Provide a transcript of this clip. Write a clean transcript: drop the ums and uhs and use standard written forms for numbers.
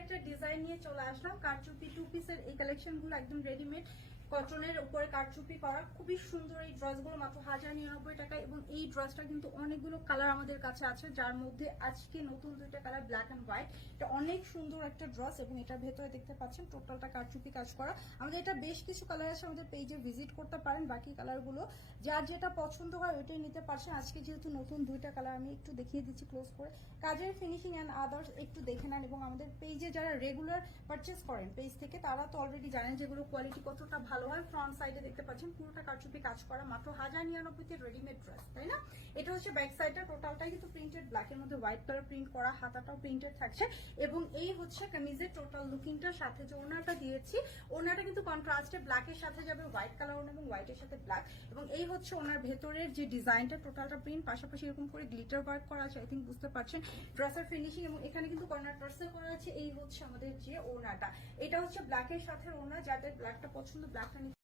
একটা ডিজাইন নিয়ে চলে আসলাম। কারচুপি টু পিসের এই কালেকশনগুলো একদম রেডিমেড কটনের উপরে কারচুপি করা, খুবই সুন্দর এই ড্রেসগুলো মাত্র 1099 টাকা। এবং এই ড্রেসটা কিন্তু অনেকগুলো কালার আমাদের কাছে আছে, যার মধ্যে আজকে নতুন দুইটা কালার ব্ল্যাক এন্ড হোয়াইট। এটা অনেক সুন্দর একটা ড্রেস এবং এটার ভেতরে দেখতে পাচ্ছেন টোটালটা কারচুপি কাজ করা। আমাদের এটা বেশ কিছু কালার আছে, আমাদের পেজে ভিজিট করতে পারেন। বাকি কালারগুলো যার যেটা পছন্দ হয় ওইটাই নিতে পারছেন। আজকে যেহেতু নতুন দুইটা কালার আমি একটু দেখিয়ে দিচ্ছি ক্লোজ করে, কাজের ফিনিশিং অ্যান্ড আদার্স একটু দেখে নেন। এবং আমাদের পেজে যারা রেগুলার পারচেস করেন পেজ থেকে, তারা তো অলরেডি জানেন যেগুলো কোয়ালিটি কতটা ভালো হয়। ফ্রন্ট সাইডে দেখতে পাচ্ছেন পুরোটা কারচুপি কাজ করা, মাত্র 1099 তে রেডিমেড ড্রেস, তাই না? এটা হচ্ছে ব্যাক সাইডটা, টোটালটাই কিন্তু প্রিন্টেড ব্ল্যাক এর মধ্যে হোয়াইট কালার প্রিন্ট করা, হাতাটাও প্রিন্টেড থাকছে। এবং এই হচ্ছে কামিজের টোটাল লুকিংটার সাথে যে ওড়নাটা দিয়েছি, ওড়নাটা কিন্তু কন্ট্রাস্টে ব্ল্যাক এর সাথে যাবে হোয়াইট কালার ওড়না এবং হোয়াইট এর সাথে ব্ল্যাক। এবং এই হচ্ছে ওনার ভেতরের যে ডিজাইনটা, টোটালটা প্রিন্ট, পাশাপাশি এরকম করে গ্লিটার ওয়ার্ক করা আছে। আই থিঙ্ক বুঝতে পারছেন ড্রেসের ফিনিশিং। এবং এখানে কিন্তু কর্নার টার্সেল করা আছে। এই হচ্ছে আমাদের যে ওড়নাটা, এটা হচ্ছে ব্ল্যাক এর সাথে ওড়না, যাদের ব্ল্যাকটা পছন্দ ব্ল্যাকটা নিতে